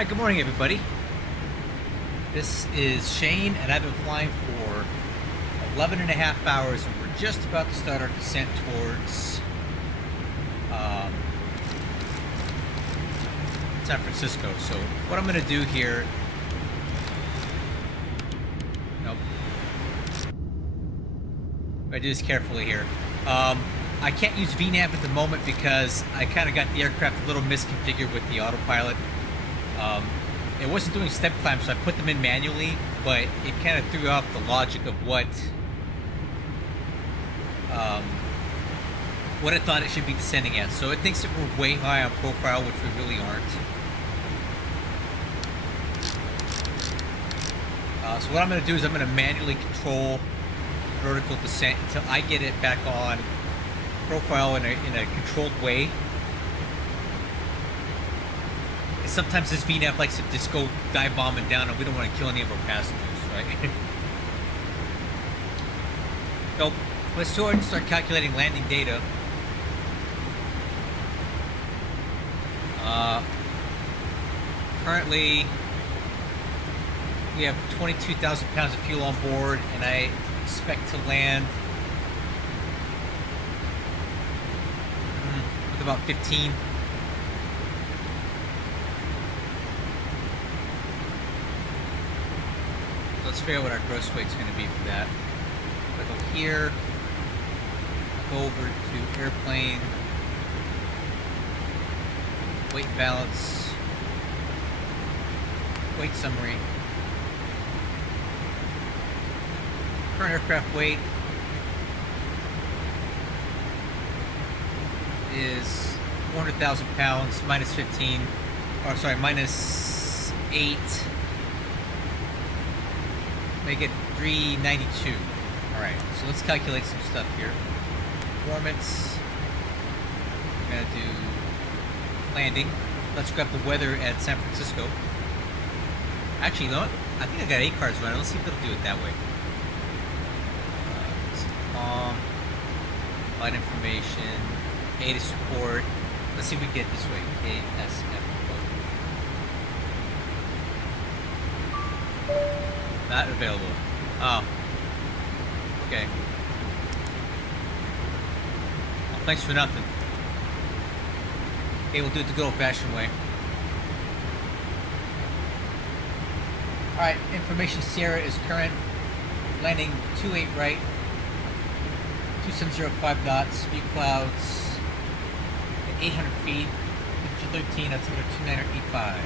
Alright, good morning everybody. This is Shane and I've been flying for 11 and a half hours and we're just about to start our descent towards San Francisco. So what I'm going to do here... Nope. I do this carefully here. I can't use VNAV at the moment because I kind of got the aircraft a little misconfigured with the autopilot. It wasn't doing step climbs, so I put them in manually, but it kind of threw off the logic of what it thought it should be descending at. So it thinks that we're way high on profile, which we really aren't. So what I'm going to do is I'm going to manually control vertical descent until I get it back on profile in a controlled way. Sometimes this VNAV likes to just go dive bombing down, and we don't want to kill any of our passengers, right? So let's go ahead and start calculating landing data. Currently, we have 22,000 pounds of fuel on board, and I expect to land with about 15. Let's figure out what our gross weight's going to be for that. If I go here, go over to airplane, weight balance, weight summary, current aircraft weight is 400,000 pounds, minus 15, or sorry, minus 8. Make it 392. Alright, so let's calculate some stuff here. Performance. We're gonna do landing. Let's grab the weather at San Francisco. Actually, you know what? I think I got 8 cards running. Let's see if it'll do it that way. Flight information. A to support. Let's see if we can get it this way. ASFO. Not available. Oh. Okay. Well, thanks for nothing. Okay, we'll do it the good old-fashioned way. Alright, information Sierra is current. Landing 28 right. 2705 knots. View clouds. At 800 feet. Temperature 13. That's under 2985.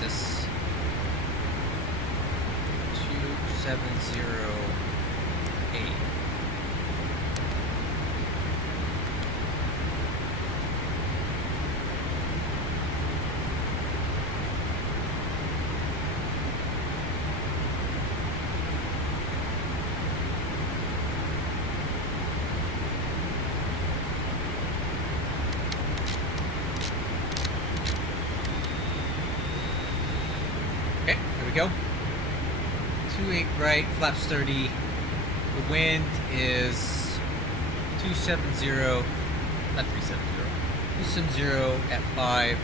This 2708. Go. 28 right, flaps 30. The wind is 270, not 370, 270 at 5.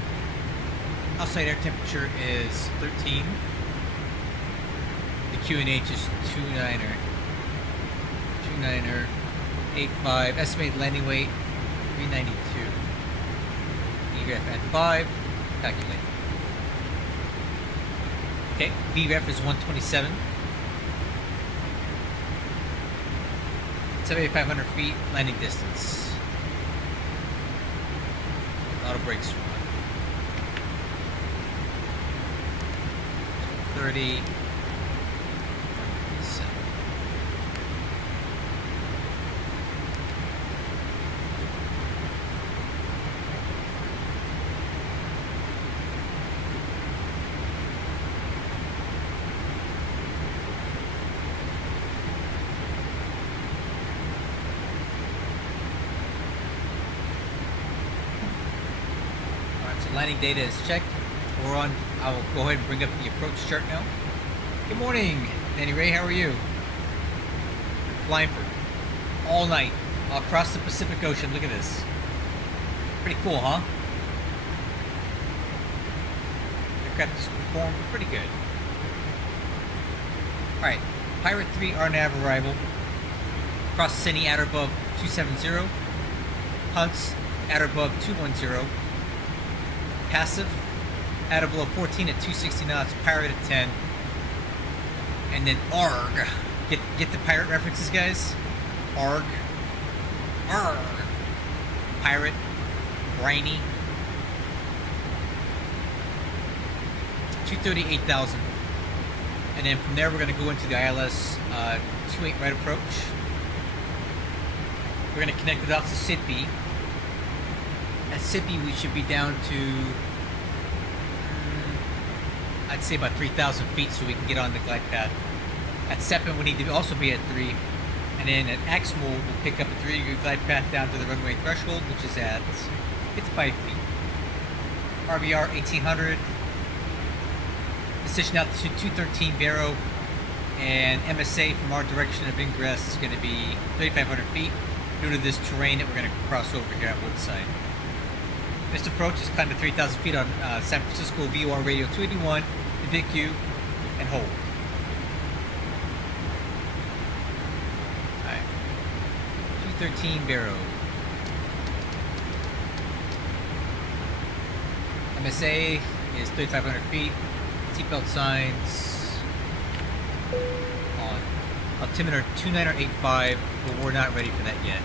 Outside air temperature is 13. The QNH is 29er. 85. Estimated landing weight 392. ERF at 5. Calculate. Okay, VREF is 127. 7,500 feet, landing distance. Auto brakes 30. 7. landing data is checked. I will go ahead and bring up the approach chart now. Good morning, Danny Ray. How are you? Flying for all night across the Pacific Ocean. Look at this. Pretty cool, huh? Aircraft is performed pretty good. Alright, Pirate 3 RNAV arrival. Cross Cine at or above 270. Hunts at or above 210. Passive at or below 14 at 260 knots. Pirate at 10. And then ARG. Get the pirate references, guys? ARG. ARG. Pirate. Rainy. 238,000. And then from there we're going to go into the ILS 28 right approach. We're going to connect the dots to SIDB. At SIDB we should be down to I'd say about 3,000 feet so we can get on the glide path. At SEPN we need to also be at 3. And then at AXMO we'll pick up a 3-degree glide path down to the runway threshold, which is at 55 feet. RBR 1800. Position out to 213 Vero, and MSA from our direction of ingress is going to be 3,500 feet due to this terrain that we're going to cross over here at Woodside. This approach is climbed to 3,000 feet on San Francisco VOR radio 281, VIQ, and hold. Alright, 213 Vero. MSA is 3,500 feet. Seatbelt signs on. Altimeter 2985, but we're not ready for that yet.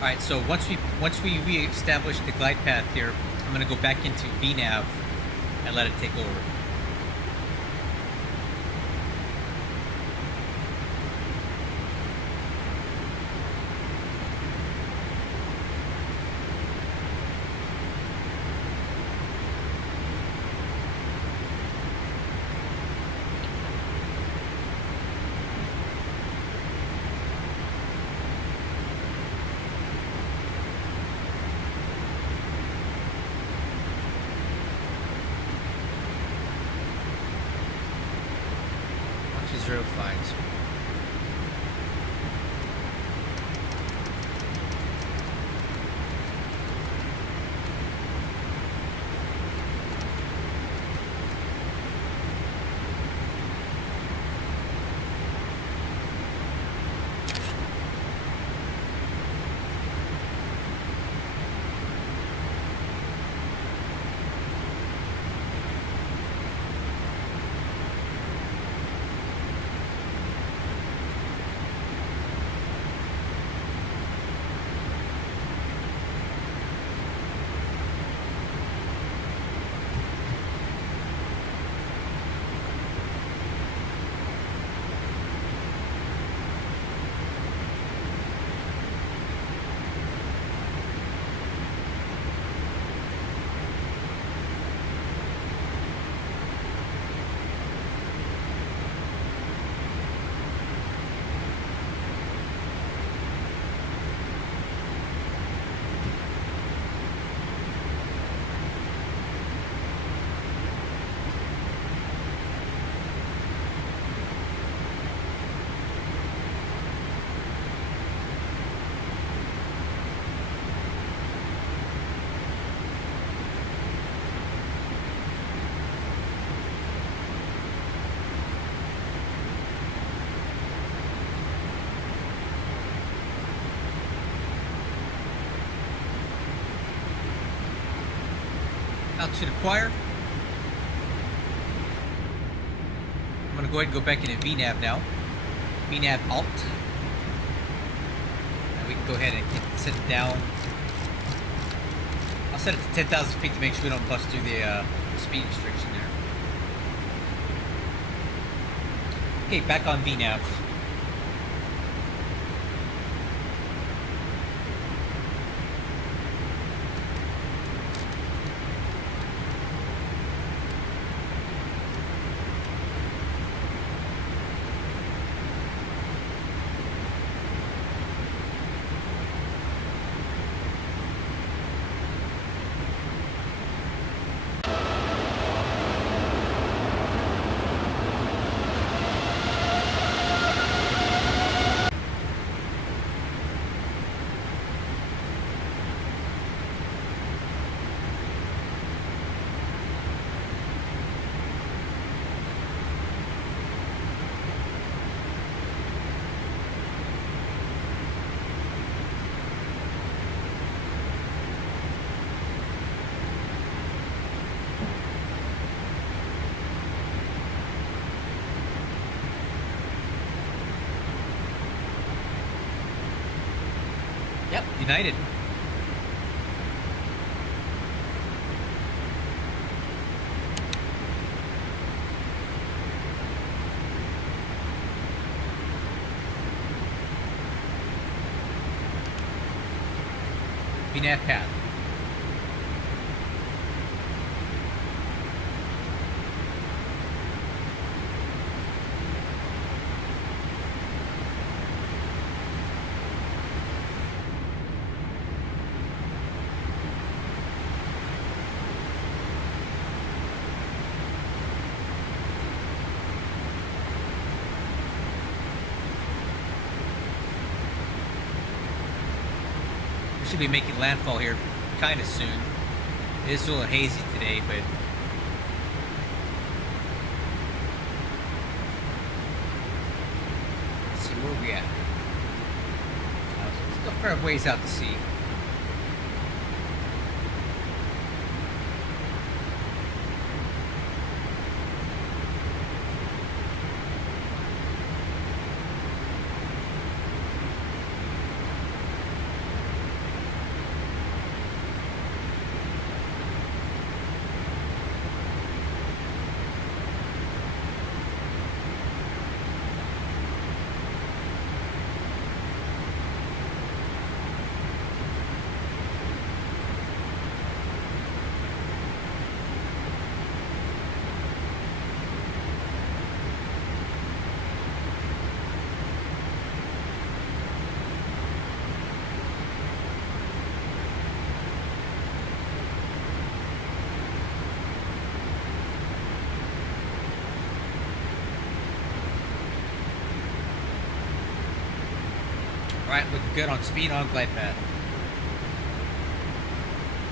Alright, so once we re-establish the glide path here, I'm going to go back into VNAV and let it take over. Fines. Altitude acquire. I'm going to go ahead and go back into VNAV now. VNAV Alt. And we can go ahead and set it down. I'll set it to 10,000 feet to make sure we don't bust through the speed restriction there. Okay, back on VNAV. Yep, United. VNAV path. Should be making landfall here kind of soon. It is a little hazy today, but let's see where we at. Still a fair ways out to sea. Alright, looking good on speed on glide path.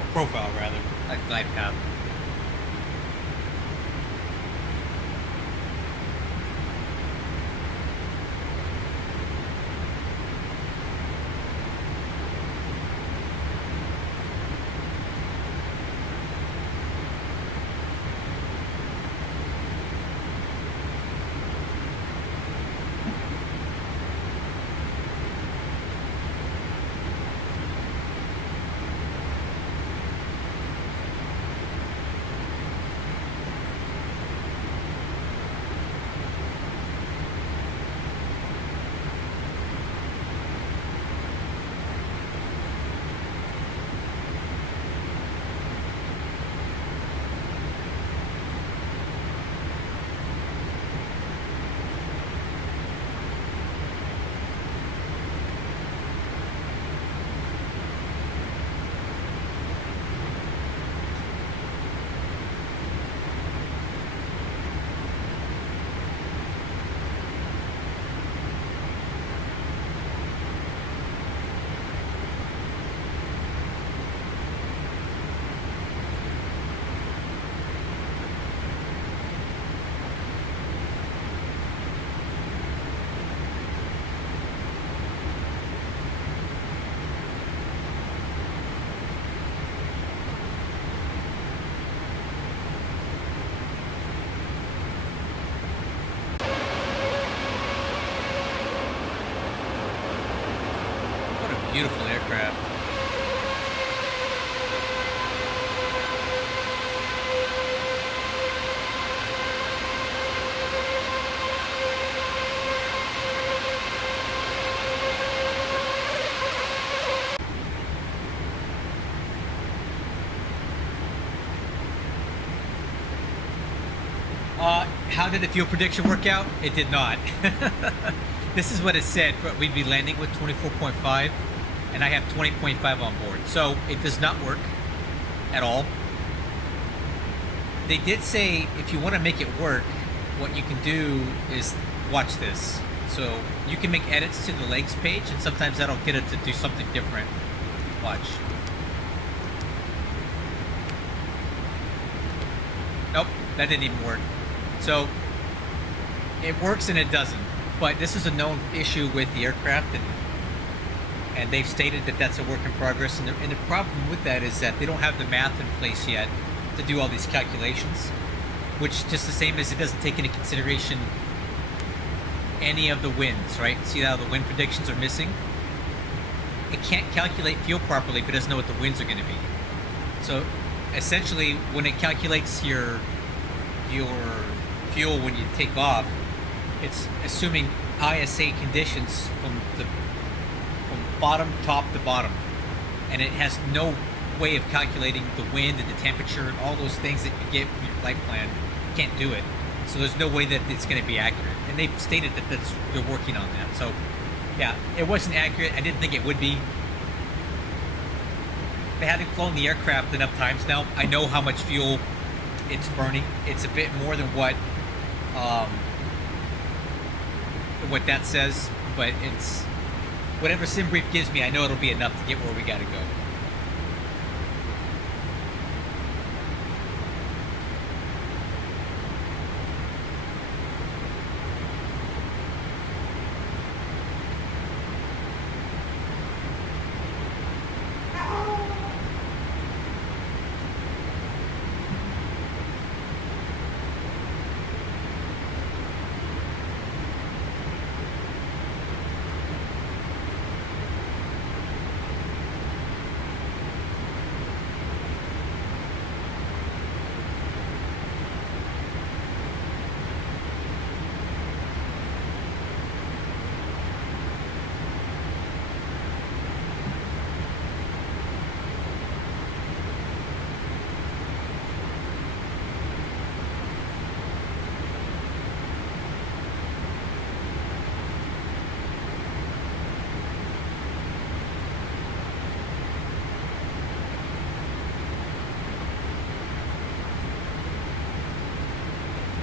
Or profile, rather. Like glide path. Beautiful aircraft. How did the fuel prediction work out? It did not. This is what it said. We'd be landing with 24.5, and I have 20.5 on board. So it does not work at all. They did say if you want to make it work, what you can do is watch this. So you can make edits to the legs page, and sometimes that'll get it to do something different. Watch. Nope, that didn't even work. So it works and it doesn't, but this is a known issue with the aircraft, and they've stated that that's a work in progress. And the problem with that is that they don't have the math in place yet to do all these calculations, which just the same as it doesn't take into consideration any of the winds, right? See how the wind predictions are missing? It can't calculate fuel properly, but it doesn't know what the winds are going to be. So essentially, when it calculates your fuel when you take off, it's assuming ISA conditions from bottom, top to bottom, and it has no way of calculating the wind and the temperature and all those things that you get from your flight plan. You can't do it, so there's no way that it's going to be accurate. And they've stated that they're working on that. So yeah, it wasn't accurate. I didn't think it would be. They haven't flown the aircraft enough times now. I know how much fuel it's burning. It's a bit more than what that says, but it's whatever sim brief gives me, I know it'll be enough to get where we gotta go.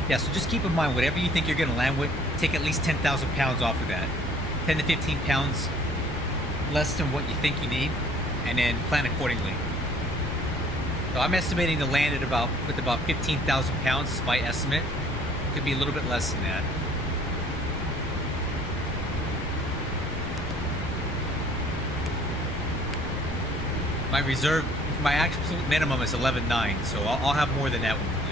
Yeah, so just keep in mind, whatever you think you're going to land with, take at least 10,000 pounds off of that. 10 to 15 pounds less than what you think you need, and then plan accordingly. So I'm estimating to land at about 15,000 pounds is my estimate. It could be a little bit less than that. My absolute minimum is 11.9, so I'll have more than that when we land.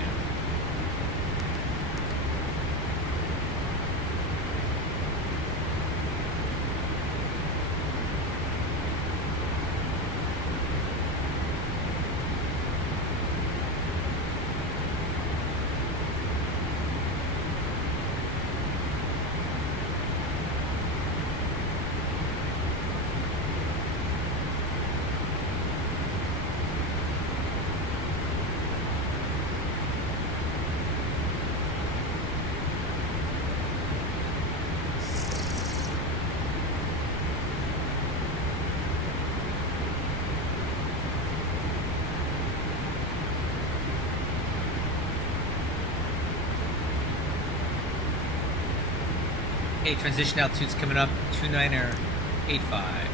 Okay, transition altitude's coming up, 2985.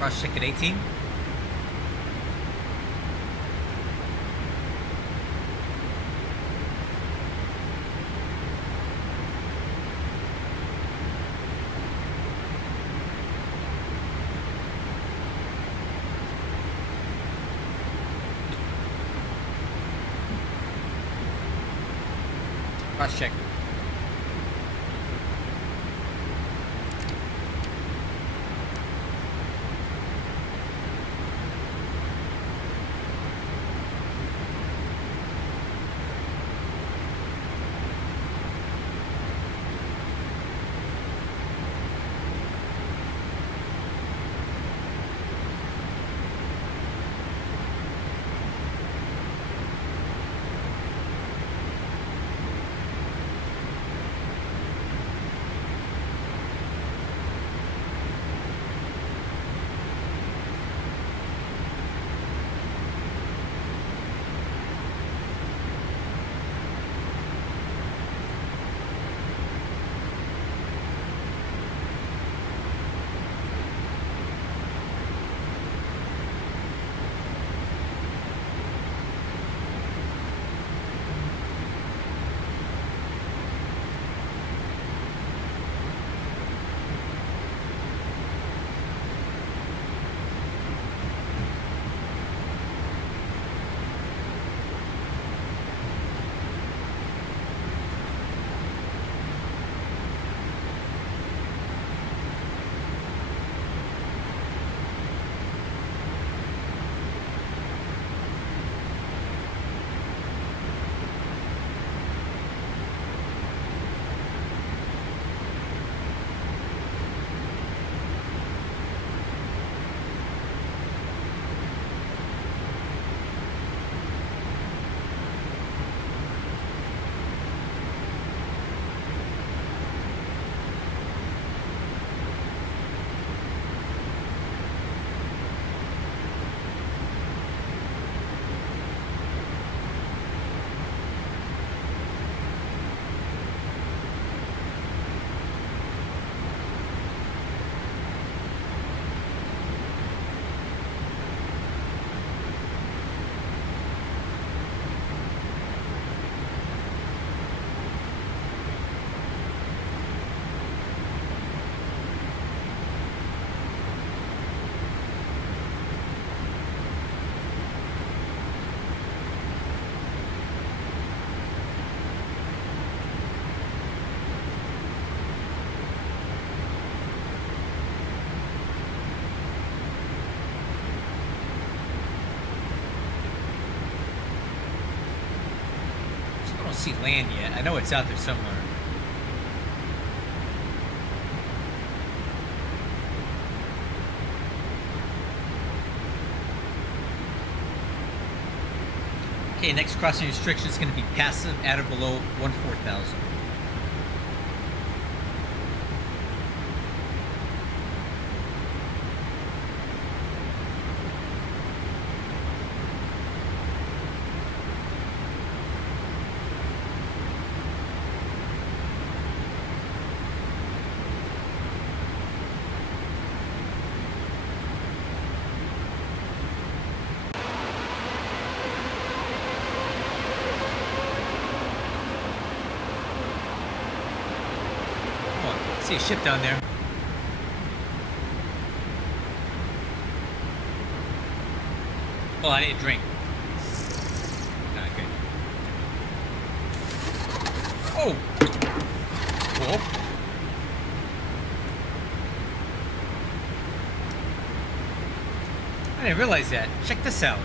Cross check at 18. Cross-check. See land yet. I know it's out there somewhere. Okay, next crossing restriction is going to be passive at or below 1/4000. See a ship down there. Oh, I didn't drink. Not good. Oh! Cool. I didn't realize that. Check this out.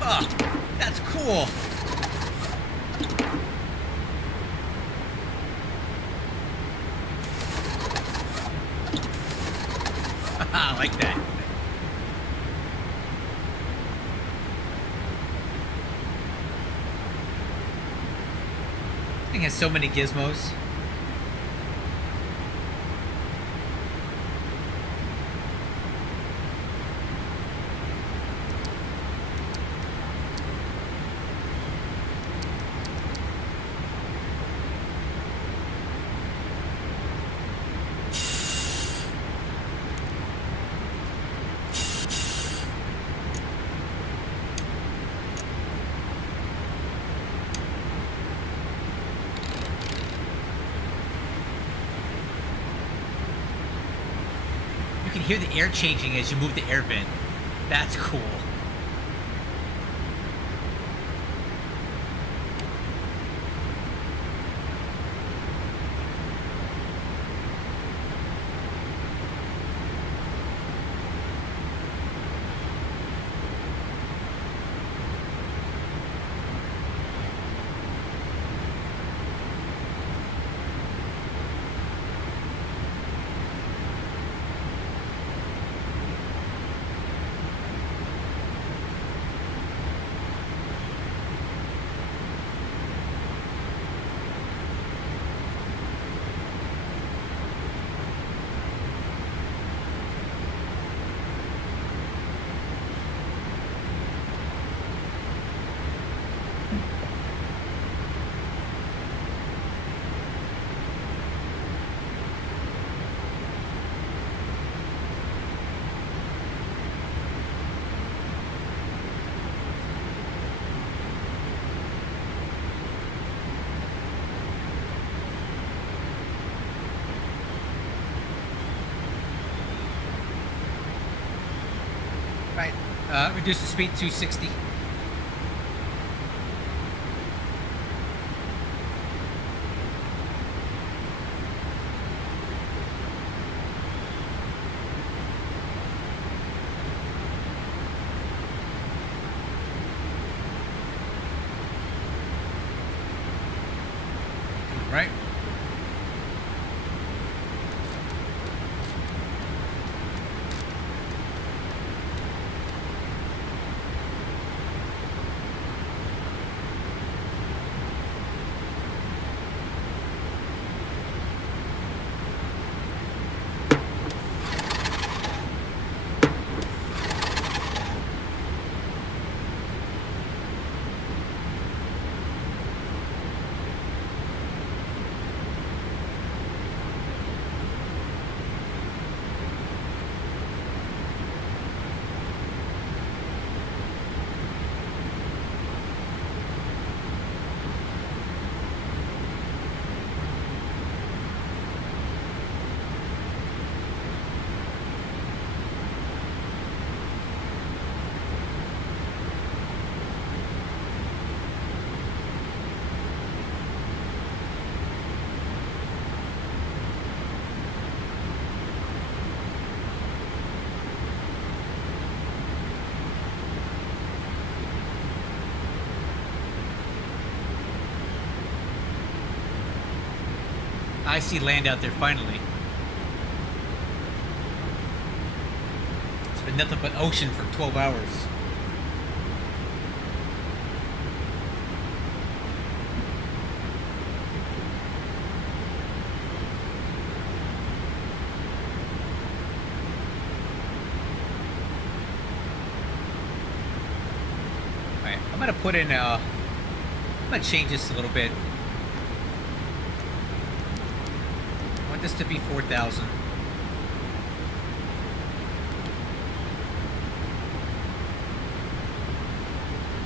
Ah, that's cool. I like that. Thing has so many gizmos. You can hear the air changing as you move the air vent. That's cool. Reduce the speed to 60. Right? I see land out there finally. It's been nothing but ocean for 12 hours. Alright, I'm gonna put in I'm gonna change this a little bit. This to be 4,000.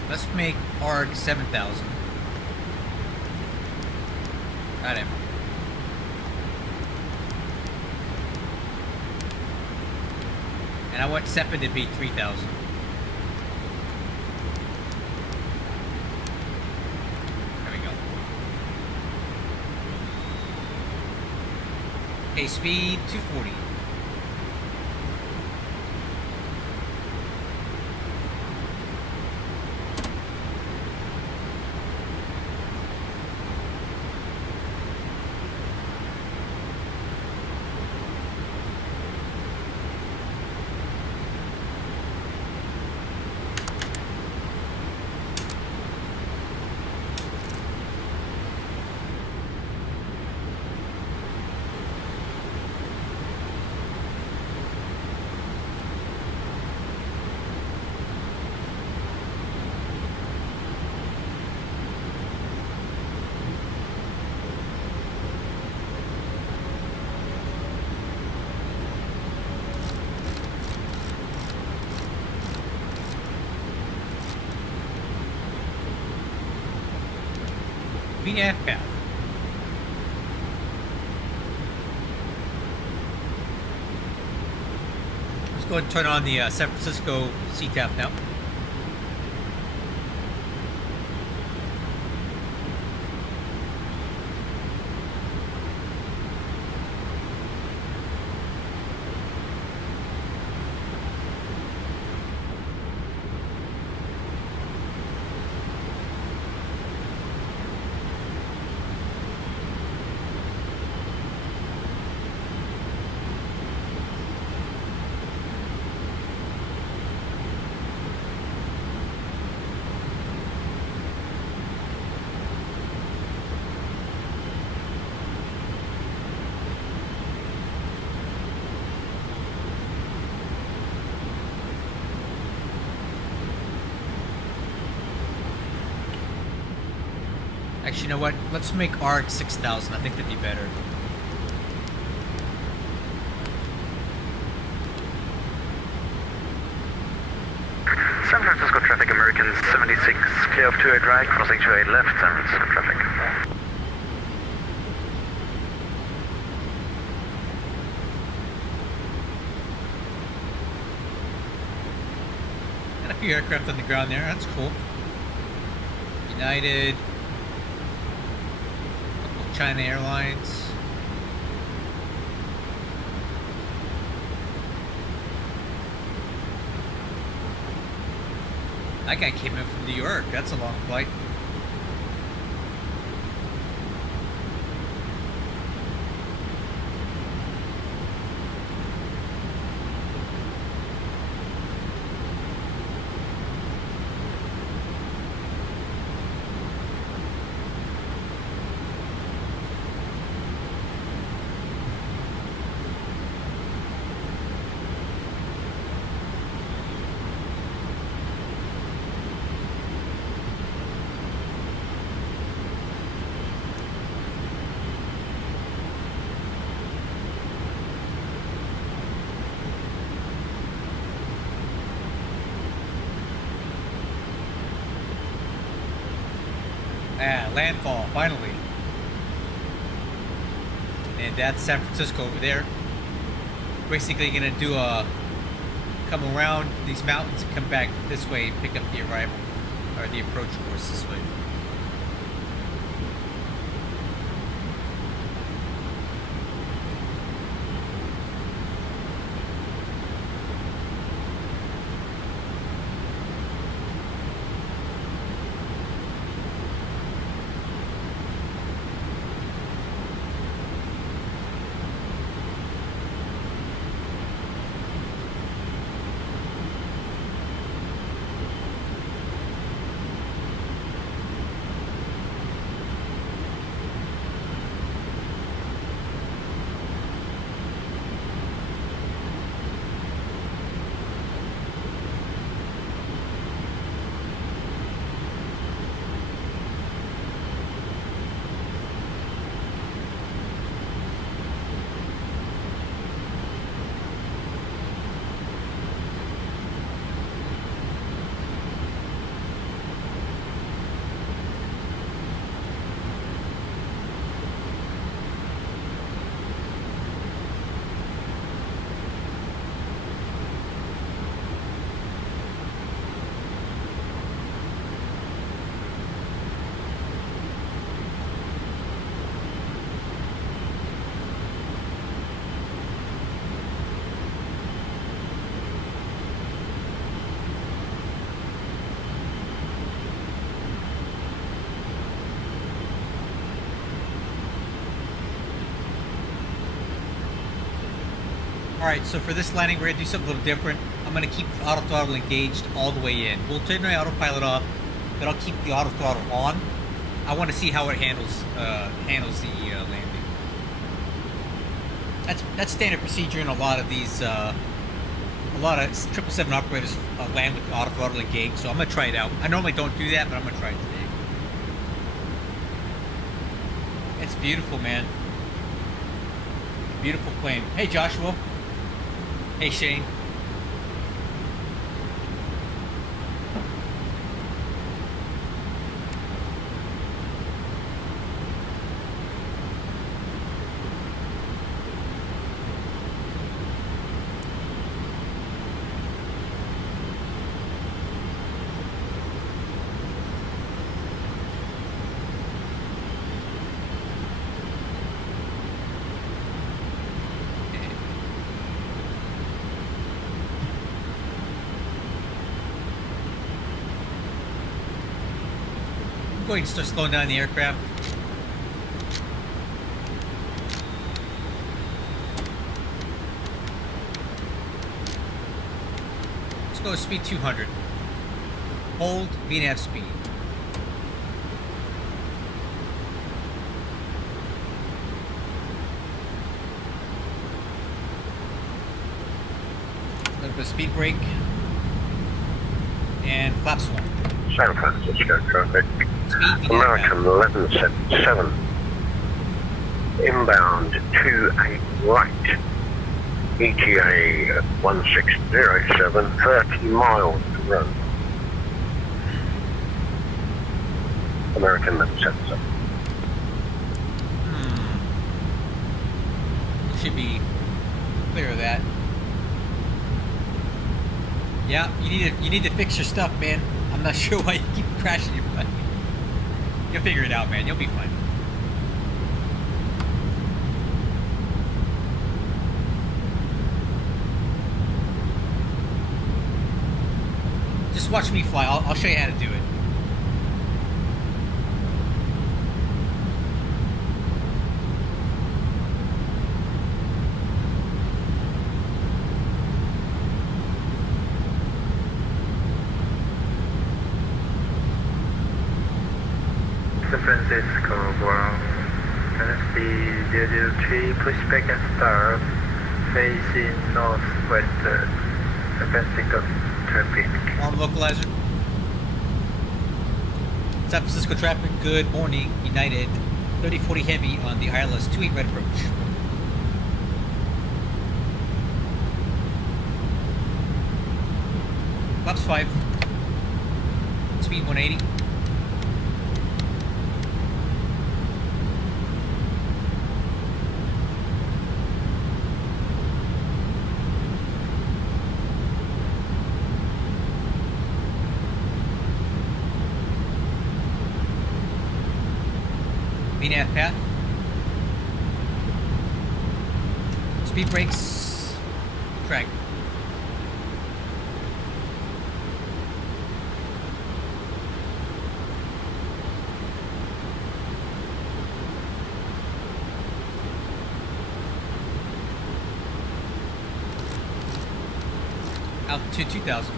Let's make ARG 7,000. Got him. And I want SEPA to be 3,000. Okay, speed 240. VF path. Let's go ahead and turn on the San Francisco CTAP now. Actually, you know what? Let's make ARG 6,000. I think that'd be better. San Francisco traffic, American 76, clear of 28 right, crossing 28 left, San Francisco traffic. few aircraft on the ground there. That's cool. United, China Airlines. That guy came in from New York. That's a long flight. Landfall, finally. And that's San Francisco over there. Basically gonna do a come around these mountains and come back this way and pick up the arrival or the approach course this way. Alright, so for this landing, we're going to do something a little different. I'm going to keep the auto throttle engaged all the way in. We'll turn the autopilot off, but I'll keep the auto throttle on. I want to see how it handles the landing. That's standard procedure in a lot of these. A lot of 777 operators land with the auto throttle engaged, so I'm going to try it out. I normally don't do that, but I'm going to try it today. It's beautiful, man. Beautiful plane. Hey, Joshua. Hey, Shane. Go ahead and start slowing down the aircraft. Let's go speed 200. Hold VNAV speed. A little bit of speed brake. And flaps one. San Francisco traffic. American 1177. Inbound 28 right. ETA 1607, 30 miles to run. American 1177. Should be clear of that. Yeah, you need to fix your stuff, man. I'm not sure why you keep crashing your bike. You'll figure it out, man. You'll be fine. Just watch me fly. I'll show you how to do it. San Francisco ground, speed 003, pushback and start, facing northwest, San Francisco traffic. Arm localizer. San Francisco traffic, good morning, United. 3040 heavy on the ILS 28 red approach. Flaps 5. Speed 180. VNAV path. Speed brakes. Kraken. Altitude 2000.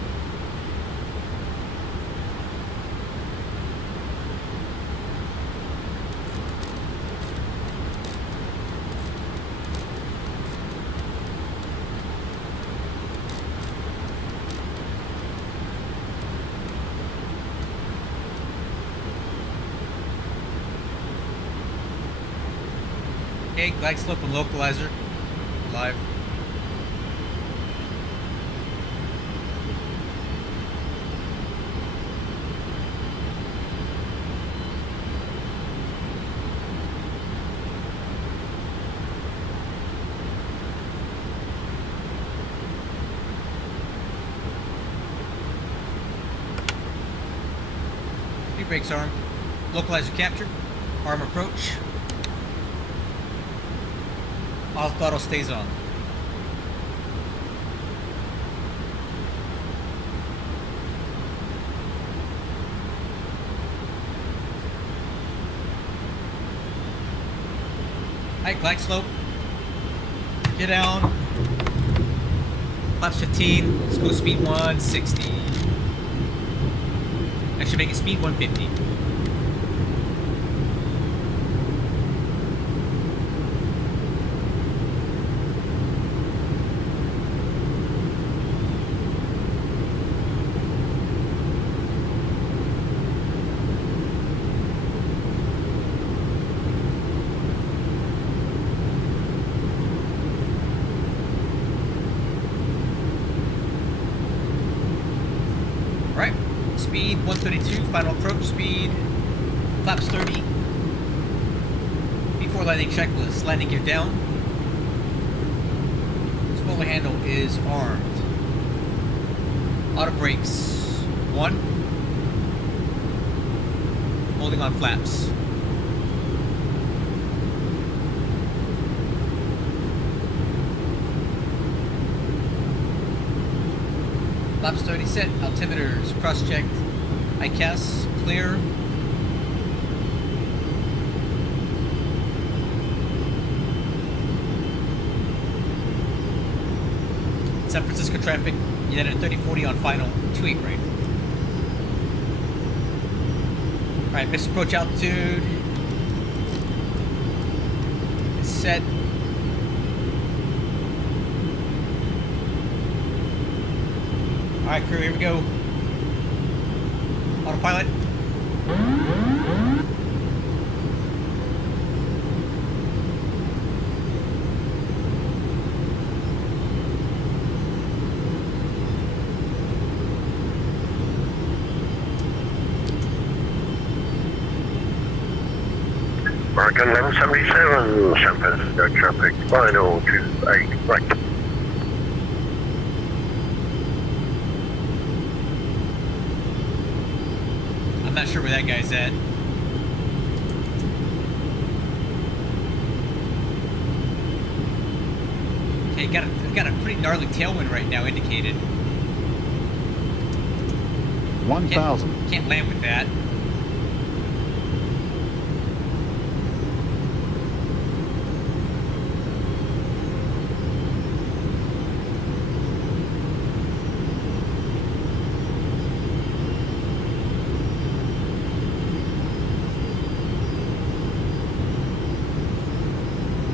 Okay, glide slope and localizer. Live. Speed brakes arm. Localizer captured. Arm approach. All throttle stays on. Alright, glide slope. Get down. Flaps 15. Let's go speed 160. Actually make it speed 150. Speed 132, final approach speed, flaps 30. Before landing checklist, landing gear down. Spoiler handle is armed. Auto brakes 1. Holding on flaps. Flaps 30 set, altimeters cross-checked, ICAS clear. San Francisco traffic, United 3040 on final, 28 right. Alright, missed approach altitude. It's set. Alright, crew, here we go. Autopilot. American 1177, San Francisco traffic, final 28 right. I'm not sure where that guy's at. Okay, got a pretty gnarly tailwind right now indicated. 1,000. Can't land with that.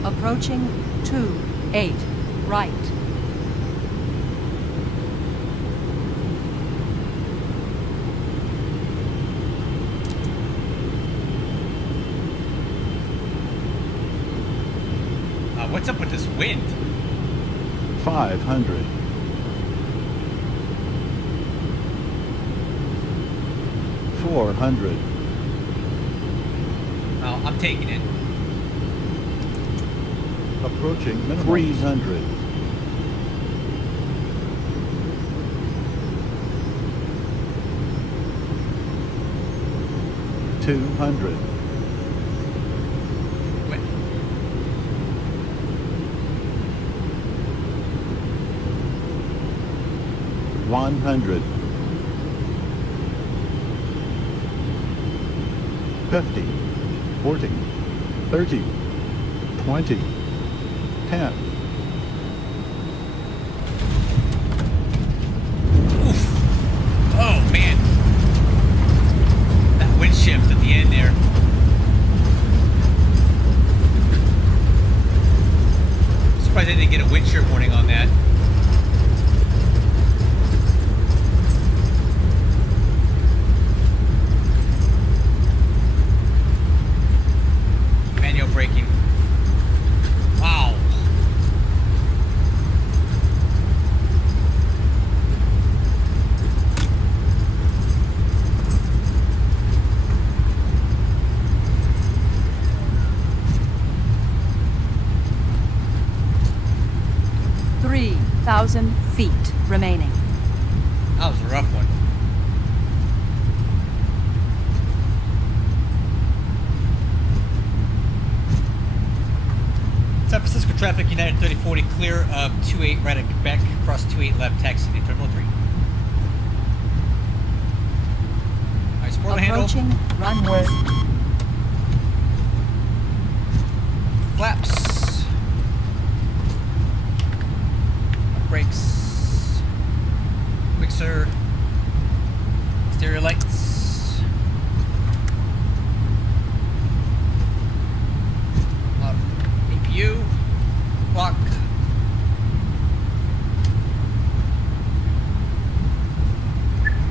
Approaching 28 right. What's up with this wind? 500. 400. Oh, I'm taking it. Approaching minimum. 300. 200. Wait. 100. 50. 40. 30. 20. 10. Oof. Oh, man. That wind shift at the end there. Surprised I didn't get a wind shear warning on that. Manual braking. Wow. Three 1,000 feet remaining. That was a rough one. San Francisco traffic, United 3040, clear of 28 right at Quebec, cross 28 left, taxi to Terminal 3. Alright, spoiler handle, Approaching runway. flaps, brakes, mixer, stereo lights, APU, clock,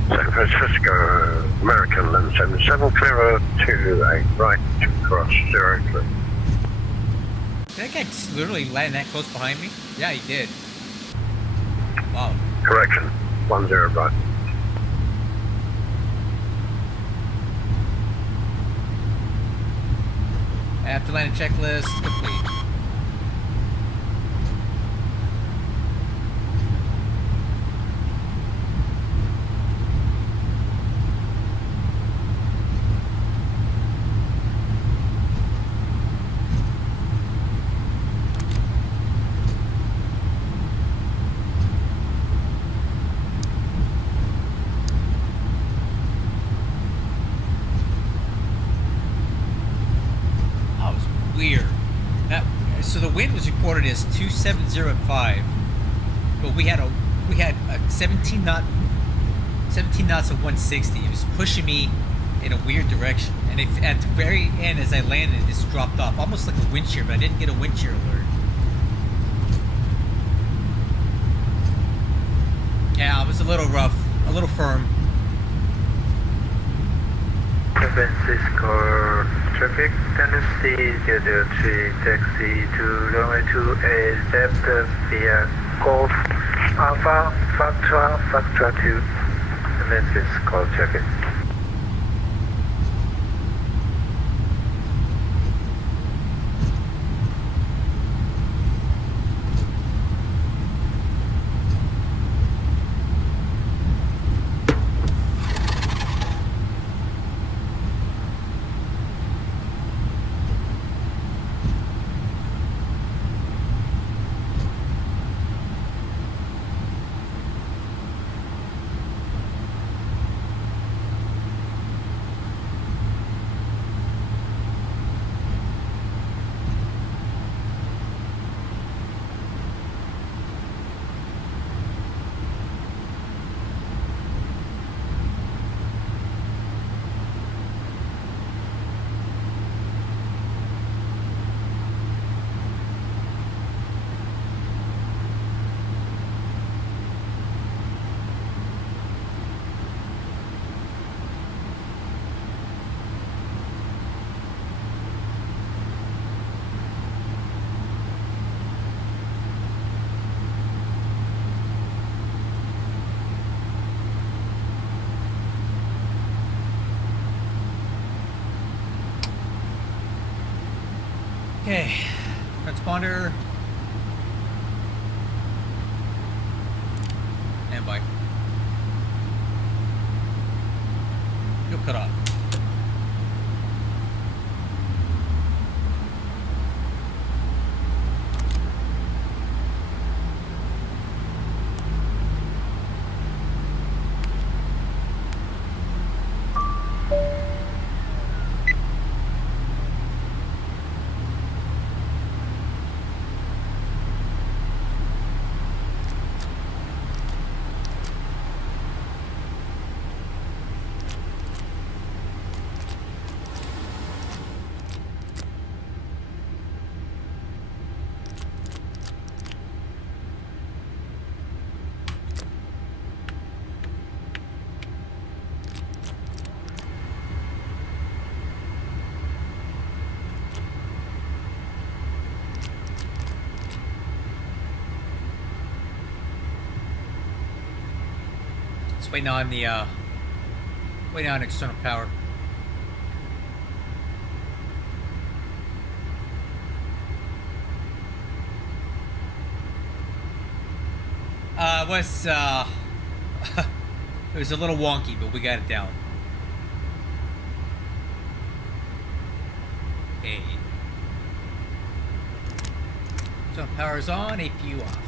San Francisco, American Lens 77, clear of 28 right to cross 0 clear. Did that guy just literally land that close behind me? Yeah, he did. Wow. Correction, 10 right. After landing checklist complete. That was weird. So the wind was reported as 270 at 5, but we had a 17 knots at 160. It was pushing me in a weird direction, and at the very end, as I landed, it just dropped off, almost like a wind shear, but I didn't get a wind shear alert. Yeah, it was a little rough, a little firm. San Francisco traffic, Tennessee, schedule 3, taxi to runway 28 left via Golf Alpha, Factor 2, San Francisco traffic. Okay, transponder. And by. You'll cut off. Waiting on the waiting on external power. Was it was a little wonky, but we got it down. Okay. External power is on, APU off.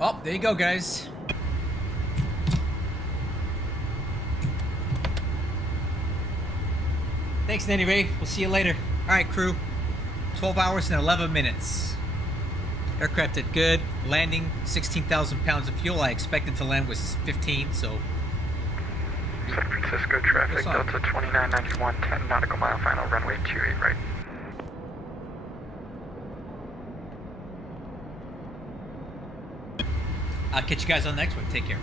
Oh, there you go, guys. Thanks, Nanny Ray. We'll see you later. All right, crew. 12 hours and 11 minutes. Aircraft did good. Landing, 16,000 pounds of fuel. I expected to land with 15, so... San Francisco traffic, Delta 2991, 10 nautical mile, final runway 28 right. I'll catch you guys on the next one. Take care.